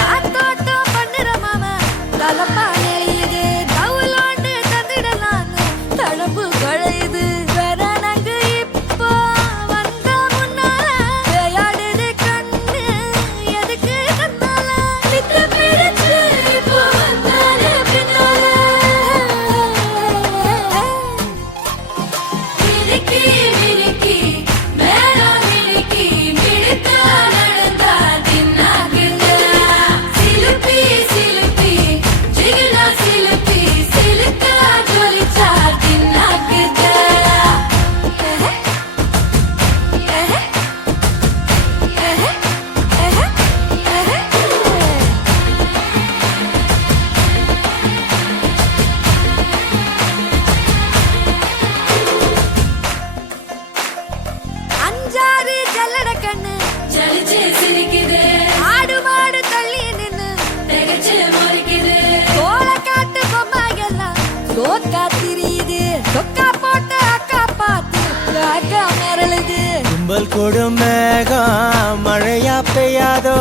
காத்தோட்டம் பண்ணுற மாமா தலப்பா நெளியுது தவுலோண்டு தந்துடலான்னு தடம்பு குழையுது வரணங்கு இப்போ வந்த முன்னால விளையாடுது கண்ணு எதுக்கு கண்ணால வித்து பிடிச்சு இப்போ வந்தாலே பின்னால மினுக்கி மினுக்கி மேல மினுக்கி மிடுக்கா நடந்தா தின்னாக்குங்க சிலுப்பி சிலுப்பி ஜிகினா சிலுப்பி சிலுக்கா ஜொலிச்சா தின்னாக்குங்க அஞ்சாறு ஜல்லட கண்ணு ஜலிச்சு சிரிக்குது ஆடு மாடு தள்ளி நின்னு திகச்சு முறைக்குது கோல காட்டு பொம்மையெல்லாம் சோக்கா திரியுது சொக்கா போட்ட அக்கா பார்த்து காக்கா மிரளுது கும்பல் கொடும் மேகம் மழையா பெய்யாதோ